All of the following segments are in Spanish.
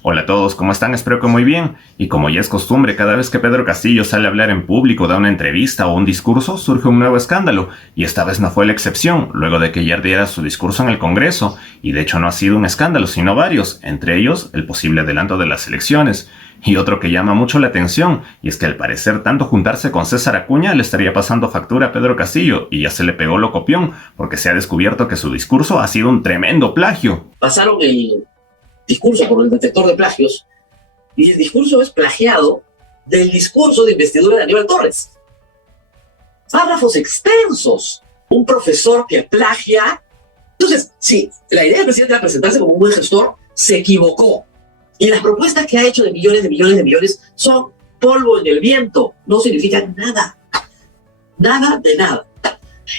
Hola a todos, ¿cómo están? Espero que muy bien. Y como ya es costumbre, cada vez que Pedro Castillo sale a hablar en público, da una entrevista o un discurso, surge un nuevo escándalo. Y esta vez no fue la excepción, luego de que ayer diera su discurso en el Congreso. Y de hecho no ha sido un escándalo, sino varios, entre ellos el posible adelanto de las elecciones. Y otro que llama mucho la atención, y es que al parecer tanto juntarse con César Acuña le estaría pasando factura a Pedro Castillo, y ya se le pegó lo copión, porque se ha descubierto que su discurso ha sido un tremendo plagio. Pasaron el discurso por el detector de plagios, y el discurso es plagiado del discurso de investidura de Aníbal Torres. Párrafos extensos. Un profesor que plagia. Entonces, si la idea del presidente era presentarse como un buen gestor, se equivocó. Y las propuestas que ha hecho de millones son polvo en el viento. No significan nada. Nada de nada.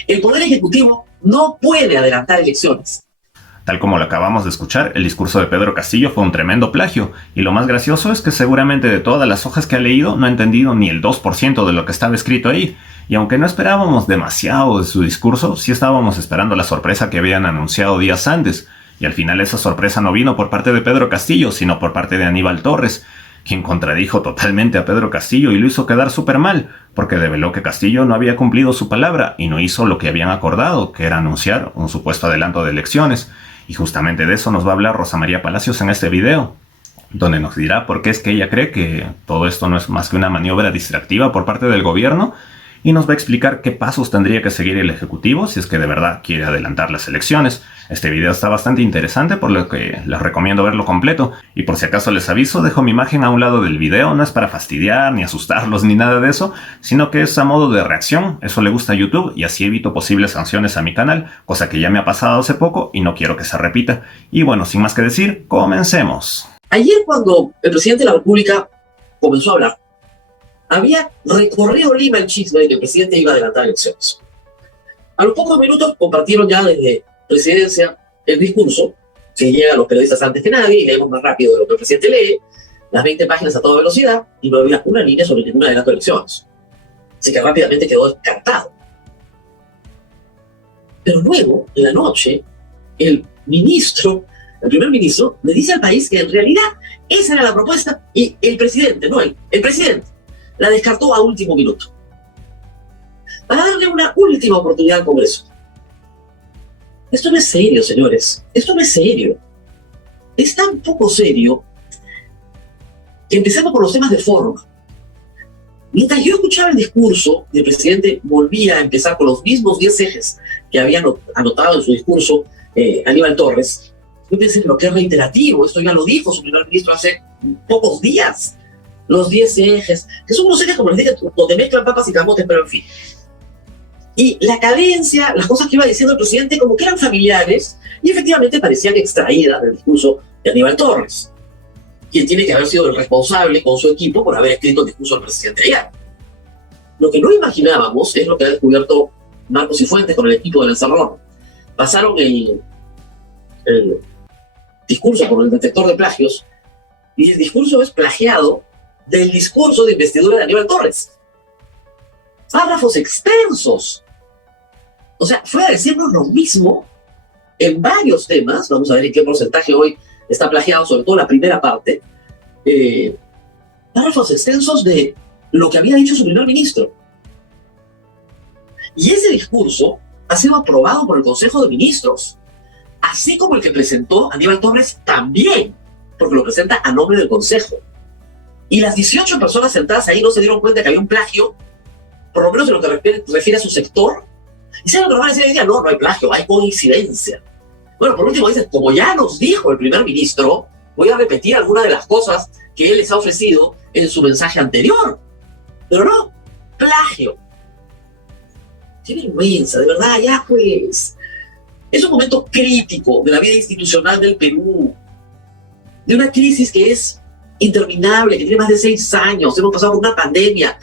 El Poder Ejecutivo no puede adelantar elecciones. Tal como lo acabamos de escuchar, el discurso de Pedro Castillo fue un tremendo plagio, y lo más gracioso es que seguramente de todas las hojas que ha leído no ha entendido ni el 2% de lo que estaba escrito ahí, y aunque no esperábamos demasiado de su discurso, sí estábamos esperando la sorpresa que habían anunciado días antes, y al final esa sorpresa no vino por parte de Pedro Castillo, sino por parte de Aníbal Torres, quien contradijo totalmente a Pedro Castillo y lo hizo quedar súper mal, porque develó que Castillo no había cumplido su palabra y no hizo lo que habían acordado, que era anunciar un supuesto adelanto de elecciones. Y justamente de eso nos va a hablar Rosa María Palacios en este video, donde nos dirá por qué es que ella cree que todo esto no es más que una maniobra distractiva por parte del gobierno, y nos va a explicar qué pasos tendría que seguir el Ejecutivo si es que de verdad quiere adelantar las elecciones. Este video está bastante interesante, por lo que les recomiendo verlo completo, y por si acaso les aviso, dejo mi imagen a un lado del video, no es para fastidiar, ni asustarlos, ni nada de eso, sino que es a modo de reacción, eso le gusta a YouTube, y así evito posibles sanciones a mi canal, cosa que ya me ha pasado hace poco y no quiero que se repita. Y bueno, sin más que decir, comencemos. Ayer, cuando el presidente de la República comenzó a hablar, había recorrido Lima el chisme de que el presidente iba a adelantar elecciones. A los pocos minutos compartieron ya desde presidencia el discurso, que llega a los periodistas antes que nadie, y leemos más rápido de lo que el presidente lee, las 20 páginas a toda velocidad, y no había una línea sobre ningún adelanto de elecciones. Así que rápidamente quedó descartado. Pero luego, en la noche, el primer ministro, le dice al país que en realidad esa era la propuesta, y el presidente, no él, el presidente, la descartó a último minuto, para darle una última oportunidad al Congreso. Esto no es serio, señores. Esto no es serio. Es tan poco serio que empecemos por los temas de forma. Mientras yo escuchaba el discurso, el presidente volvía a empezar con los mismos 10 ejes que había anotado en su discurso Aníbal Torres. Yo pensé, pero qué reiterativo, esto ya lo dijo su primer ministro hace pocos días. Los 10 ejes, que son unos ejes, como les dije, donde mezclan papas y camotes, pero en fin. Y la cadencia, las cosas que iba diciendo el presidente, como que eran familiares, y efectivamente parecían extraídas del discurso de Aníbal Torres, quien tiene que haber sido el responsable con su equipo por haber escrito el discurso del presidente ayer. Lo que no imaginábamos es lo que ha descubierto Marcos y Fuentes con el equipo del Encerrón. Pasaron el discurso por el detector de plagios, y el discurso es plagiado del discurso de investidura de Aníbal Torres. Párrafos extensos. O sea, fue a decirnos lo mismo en varios temas. Vamos a ver en qué porcentaje hoy está plagiado, sobre todo la primera parte. Párrafos extensos de lo que había dicho su primer ministro. Y ese discurso ha sido aprobado por el Consejo de Ministros, así como el que presentó Aníbal Torres también, porque lo presenta a nombre del Consejo. Y las 18 personas sentadas ahí no se dieron cuenta que había un plagio, por lo menos en lo que refiere a su sector. Y saben lo que van a decir, no hay plagio, hay coincidencia. Bueno, por último dicen, como ya nos dijo el primer ministro, voy a repetir algunas de las cosas que él les ha ofrecido en su mensaje anterior. Pero no, plagio. Qué vergüenza, de verdad, ya pues. Es un momento crítico de la vida institucional del Perú, de una crisis que es interminable, que tiene más de 6 años, hemos pasado por una pandemia,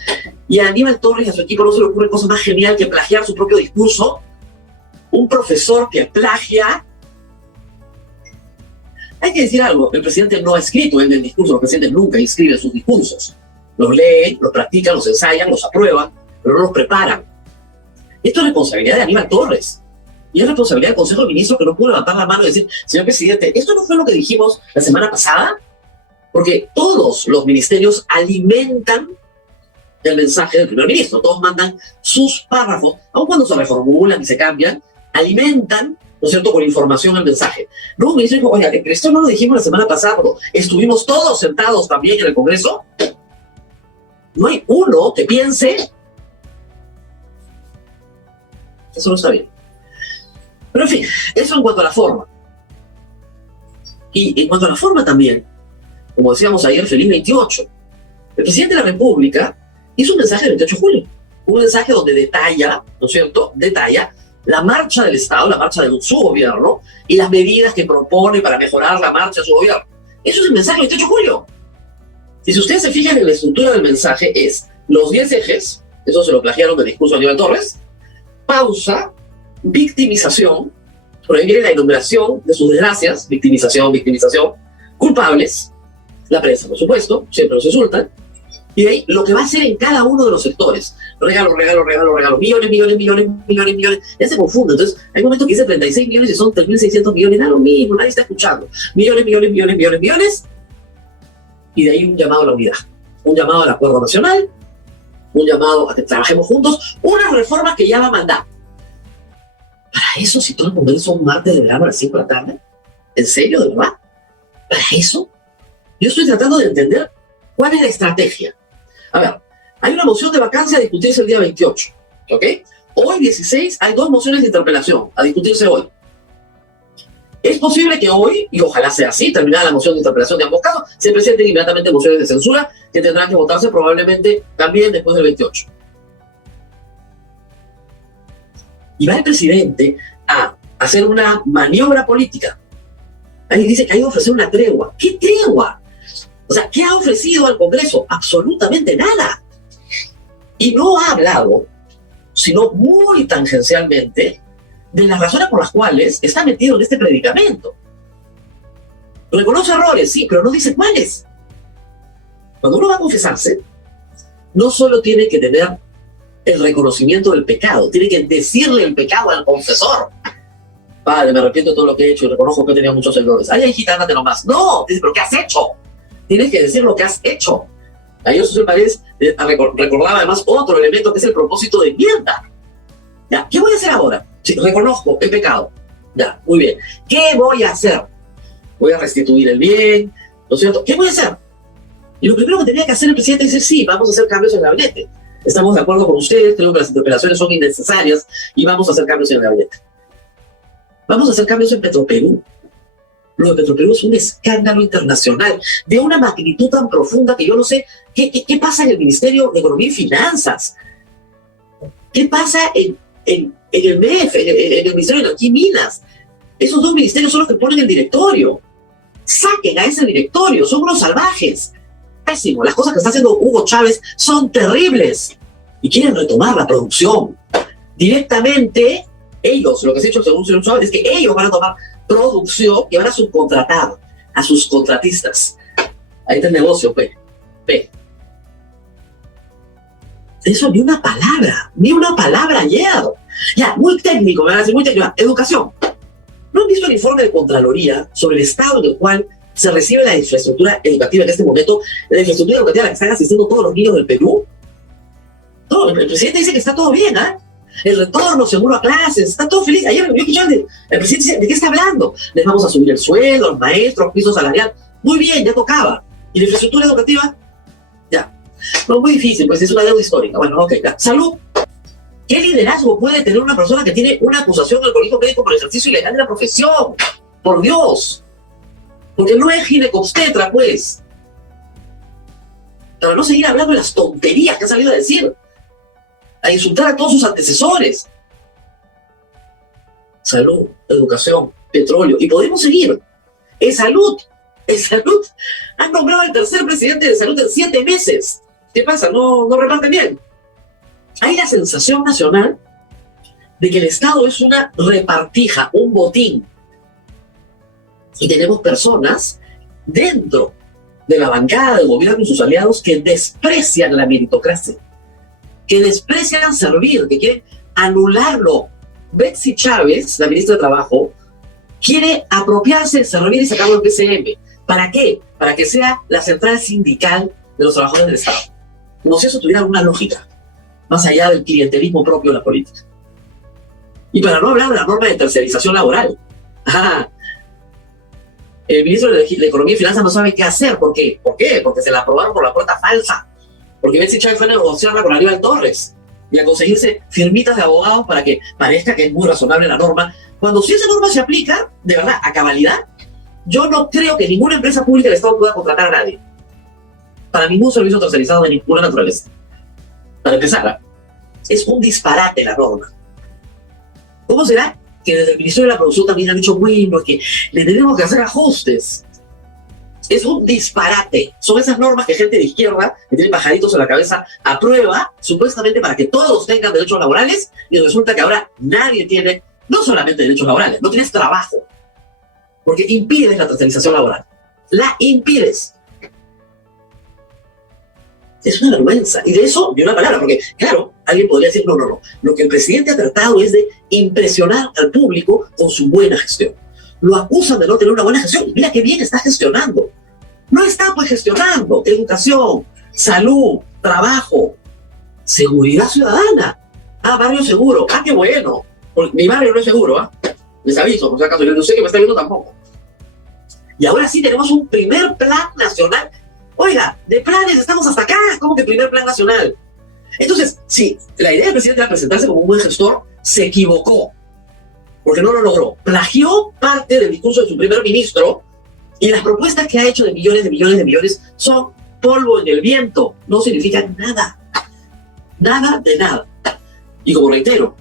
y a Aníbal Torres y a su equipo no se le ocurre cosa más genial que plagiar su propio discurso. Un profesor que plagia. Hay que decir algo, el presidente no ha escrito en el discurso, los presidentes nunca escriben sus discursos. Los leen, los practican, los ensayan, los aprueban, pero no los preparan. Esto es responsabilidad de Aníbal Torres. Y es responsabilidad del Consejo de Ministros, que no pudo levantar la mano y decir, señor presidente, ¿esto no fue lo que dijimos la semana pasada? Porque todos los ministerios alimentan el mensaje del primer ministro. Todos mandan sus párrafos, aun cuando se reformulan y se cambian, alimentan, ¿no es cierto?, con información el mensaje. No, un ministro dijo, oiga, esto no lo dijimos la semana pasada, pero estuvimos todos sentados también en el Congreso. No hay uno que piense. Eso no está bien. Pero en fin, eso en cuanto a la forma. Y en cuanto a la forma también, como decíamos ayer, feliz 28. El presidente de la República hizo un mensaje el 28 de julio. Un mensaje donde detalla, ¿no es cierto?, detalla la marcha del Estado, la marcha de su gobierno y las medidas que propone para mejorar la marcha de su gobierno. Eso es el mensaje del 28 de julio. Y si ustedes se fijan en la estructura del mensaje, es los 10 ejes, eso se lo plagiaron del discurso de Aníbal Torres, pausa, victimización, por ahí viene la enumeración de sus desgracias, victimización, culpables, la prensa, por supuesto, siempre los insultan, y de ahí lo que va a hacer en cada uno de los sectores. Regalo, millones, ya se confunde. Entonces, hay momentos que dice 36 millones y son 3.600 millones, da lo mismo, nadie está escuchando. Millones, y de ahí un llamado a la unidad, un llamado al acuerdo nacional, un llamado a que trabajemos juntos, unas reformas que ya va a mandar. ¿Para eso, si todo el Congreso un martes de verano a las 5 de la tarde? ¿En serio, de verdad? ¿Para eso? Yo estoy tratando de entender cuál es la estrategia. A ver, hay una moción de vacancia a discutirse el día 28, ¿ok? Hoy, 16, hay 2 mociones de interpelación a discutirse hoy. Es posible que hoy, y ojalá sea así, terminada la moción de interpelación de ambos casos, se presenten inmediatamente mociones de censura que tendrán que votarse probablemente también después del 28. Y va el presidente a hacer una maniobra política. Ahí dice que hay que ofrecer una tregua. ¿Qué tregua? O sea, ¿qué ha ofrecido al Congreso? Absolutamente nada. Y no ha hablado, sino muy tangencialmente, de las razones por las cuales está metido en este predicamento. Reconoce errores, sí, pero no dice cuáles. Cuando uno va a confesarse, no solo tiene que tener el reconocimiento del pecado, tiene que decirle el pecado al confesor. Padre, me arrepiento de todo lo que he hecho y reconozco que he tenido muchos errores. Ay, hijita, ándate nomás. No, dice, pero ¿qué has hecho? Tienes que decir lo que has hecho. Ayer José Párez recordaba además otro elemento que es el propósito de enmienda. Ya, ¿qué voy a hacer ahora? Sí, reconozco el pecado. Ya, muy bien. ¿Qué voy a hacer? Voy a restituir el bien, ¿no es cierto? ¿Qué voy a hacer? Y lo primero que tenía que hacer el presidente es decir, sí, vamos a hacer cambios en el gabinete. Estamos de acuerdo con ustedes, creo que las interpelaciones son innecesarias y vamos a hacer cambios en el gabinete. Vamos a hacer cambios en Petroperú. Lo de Petroperú es un escándalo internacional de una magnitud tan profunda que yo no sé qué pasa en el Ministerio de Economía y Finanzas. ¿Qué pasa en el MEF, en el Ministerio de Energía y Minas? Esos 2 ministerios son los que ponen el directorio. Saquen a ese directorio, son unos salvajes. Pésimo, las cosas que está haciendo Hugo Chávez son terribles. Y quieren retomar la producción. Directamente, ellos, lo que se ha hecho según Hugo Chávez, es que ellos van a tomar producción y van a subcontratar a sus contratistas. Ahí está el negocio, P. De eso ni una palabra ayer. Ya, muy técnico, me van a decir, muy técnico. Educación. ¿No han visto el informe de Contraloría sobre el estado en el cual se recibe la infraestructura educativa en este momento? La infraestructura educativa a la que están asistiendo todos los niños del Perú. No, el presidente dice que está todo bien, ¿ah? El retorno seguro a clases, está todo feliz. Ayer yo escuché el presidente dice, ¿de qué está hablando? Les vamos a subir el sueldo, a los maestros, piso salarial. Muy bien, ya tocaba. ¿Y la infraestructura educativa? Ya. No, muy difícil, pues es una deuda histórica. Bueno, ok, ya. Salud. ¿Qué liderazgo puede tener una persona que tiene una acusación del colegio médico por ejercicio ilegal de la profesión? Por Dios. Porque no es ginecobstetra, pues. Para no seguir hablando de las tonterías que ha salido a decir. A insultar a todos sus antecesores. Salud, educación, petróleo. Y podemos seguir. En salud. Han nombrado al tercer presidente de salud en 7 meses. ¿Qué pasa? ¿No reparten bien? Hay la sensación nacional de que el Estado es una repartija, un botín. Y tenemos personas dentro de la bancada del gobierno y sus aliados que desprecian la meritocracia, que desprecian servir, que quieren anularlo. Betsy Chávez, la ministra de Trabajo, quiere apropiarse de servir y sacarlo del PCM ¿Para qué? Para que sea la central sindical de los trabajadores del Estado. Como si eso tuviera alguna lógica, más allá del clientelismo propio de la política. Y para no hablar de la norma de tercerización laboral. El ministro de Economía y Finanzas no sabe qué hacer. ¿Por qué? ¿Por qué? Porque se la aprobaron por la puerta falsa. Porque Betsy Chávez fue a negociarla con Aníbal Torres y a conseguirse firmitas de abogados para que parezca que es muy razonable la norma. Cuando si esa norma se aplica, de verdad, a cabalidad, yo no creo que ninguna empresa pública del Estado pueda contratar a nadie para ningún servicio tercerizado de ninguna naturaleza. Para empezar, es un disparate la norma. ¿Cómo será que desde el Ministerio de la Producción también han dicho, bueno, que le tenemos que hacer ajustes? Es un disparate. Son esas normas que gente de izquierda, que tiene pajaritos en la cabeza, aprueba supuestamente para que todos tengan derechos laborales, y resulta que ahora nadie tiene, no solamente derechos laborales, no tienes trabajo, porque impides la tercerización laboral. La impides. Es una vergüenza. Y de eso, ni una palabra, porque, claro, alguien podría decir, no. Lo que el presidente ha tratado es de impresionar al público con su buena gestión. Lo acusan de no tener una buena gestión. Y mira qué bien está gestionando. No está pues gestionando educación, salud, trabajo, seguridad ciudadana. Barrio seguro. Qué bueno. Porque mi barrio no es seguro, Les aviso, por si acaso, yo no sé que me está viendo tampoco. Y ahora sí tenemos un primer plan nacional. Oiga, de planes estamos hasta acá. ¿Cómo que primer plan nacional? Entonces, sí, la idea del presidente era presentarse como un buen gestor, se equivocó, porque no lo logró. Plagió parte del discurso de su primer ministro, y las propuestas que ha hecho de millones son polvo en el viento. No significan nada. Nada de nada. Y como reitero,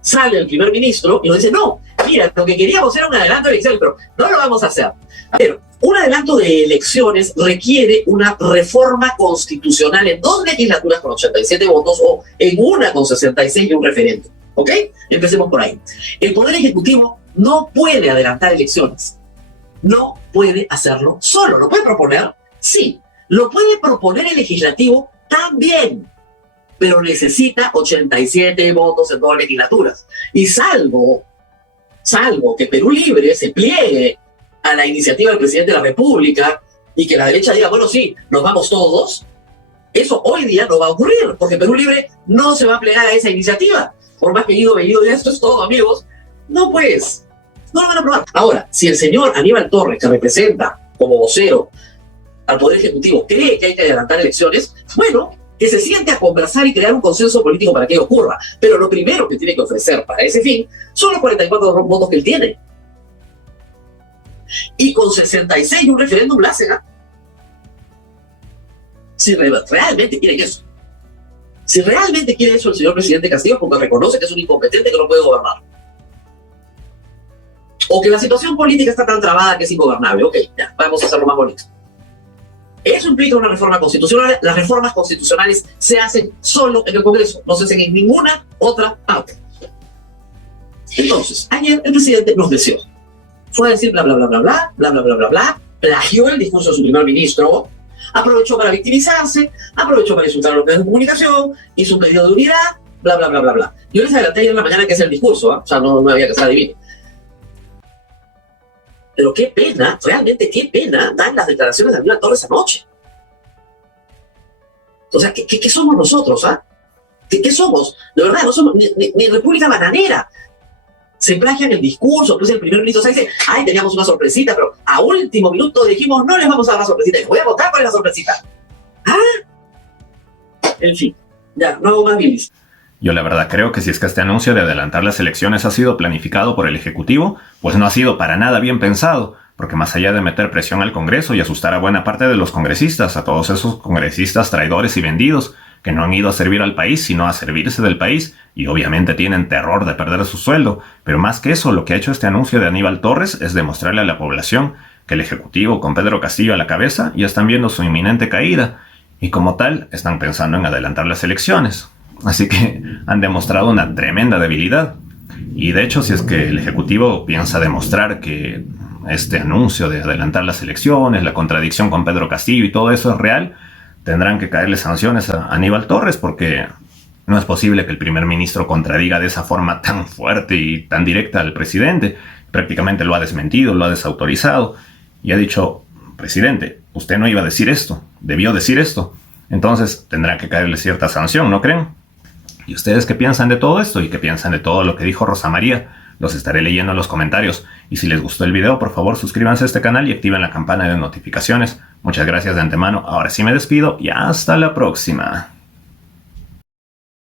sale el primer ministro y nos dice, no, mira, lo que queríamos era un adelanto de elecciones, pero no lo vamos a hacer. Pero un adelanto de elecciones requiere una reforma constitucional en 2 legislaturas con 87 votos o en una con 66 y un referendo. ¿Ok? Empecemos por ahí. El Poder Ejecutivo no puede adelantar elecciones. No puede hacerlo solo. ¿Lo puede proponer? Sí. Lo puede proponer el Legislativo también. Pero necesita 87 votos en 2 legislaturas. Y salvo que Perú Libre se pliegue a la iniciativa del presidente de la República y que la derecha diga, bueno, sí, nos vamos todos, eso hoy día no va a ocurrir, porque Perú Libre no se va a plegar a esa iniciativa. Por más que Guido Bellido diga, esto es todo, amigos, no pues, no lo van a aprobar. Ahora, si el señor Aníbal Torres, que representa como vocero al Poder Ejecutivo, cree que hay que adelantar elecciones, bueno, que se siente a conversar y crear un consenso político para que ello ocurra. Pero lo primero que tiene que ofrecer para ese fin son los 44 votos que él tiene. Y con 66 un referéndum lo hacen, Si realmente quieren eso. Si realmente quiere eso el señor presidente Castillo, porque reconoce que es un incompetente que no puede gobernar. O que la situación política está tan trabada que es ingobernable. Ok, ya, vamos a hacerlo más bonito. Eso implica una reforma constitucional. Las reformas constitucionales se hacen solo en el Congreso, no se hacen en ninguna otra parte. Entonces, ayer el presidente nos deseó. Fue a decir bla, bla, bla, bla, bla, bla, bla, bla, bla, bla, plagió el discurso de su primer ministro, aprovechó para victimizarse, aprovechó para insultar a los medios de comunicación, hizo un pedido de unidad, bla, bla, bla, bla, bla. Yo les adelanté ayer en la mañana que es el discurso, o sea, no había que ser adivino. Pero qué pena, realmente qué pena dan las declaraciones de Aníbal Torres anoche. O sea, ¿qué somos nosotros, ¿Qué somos? De verdad, no somos ni República Bananera. Se plagian el discurso, pues el primer ministro se dice, teníamos una sorpresita, pero a último minuto dijimos, no les vamos a dar la sorpresita, les voy a votar por la sorpresita. En fin, ya, no hago más bilis. Yo la verdad creo que si es que este anuncio de adelantar las elecciones ha sido planificado por el Ejecutivo, pues no ha sido para nada bien pensado, porque más allá de meter presión al Congreso y asustar a buena parte de los congresistas, a todos esos congresistas traidores y vendidos, que no han ido a servir al país, sino a servirse del país, y obviamente tienen terror de perder su sueldo, pero más que eso, lo que ha hecho este anuncio de Aníbal Torres es demostrarle a la población que el Ejecutivo, con Pedro Castillo a la cabeza, ya están viendo su inminente caída, y como tal, están pensando en adelantar las elecciones. Así que han demostrado una tremenda debilidad. Y de hecho, si es que el Ejecutivo piensa demostrar que este anuncio de adelantar las elecciones, la contradicción con Pedro Castillo y todo eso es real, tendrán que caerle sanciones a Aníbal Torres, porque no es posible que el primer ministro contradiga de esa forma tan fuerte y tan directa al presidente. Prácticamente lo ha desmentido, lo ha desautorizado y ha dicho presidente, usted no iba a decir esto, debió decir esto. Entonces tendrá que caerle cierta sanción, ¿no creen? ¿Y ustedes qué piensan de todo esto y qué piensan de todo lo que dijo Rosa María? Los estaré leyendo en los comentarios. Y si les gustó el video, por favor suscríbanse a este canal y activen la campana de notificaciones. Muchas gracias de antemano. Ahora sí me despido y hasta la próxima.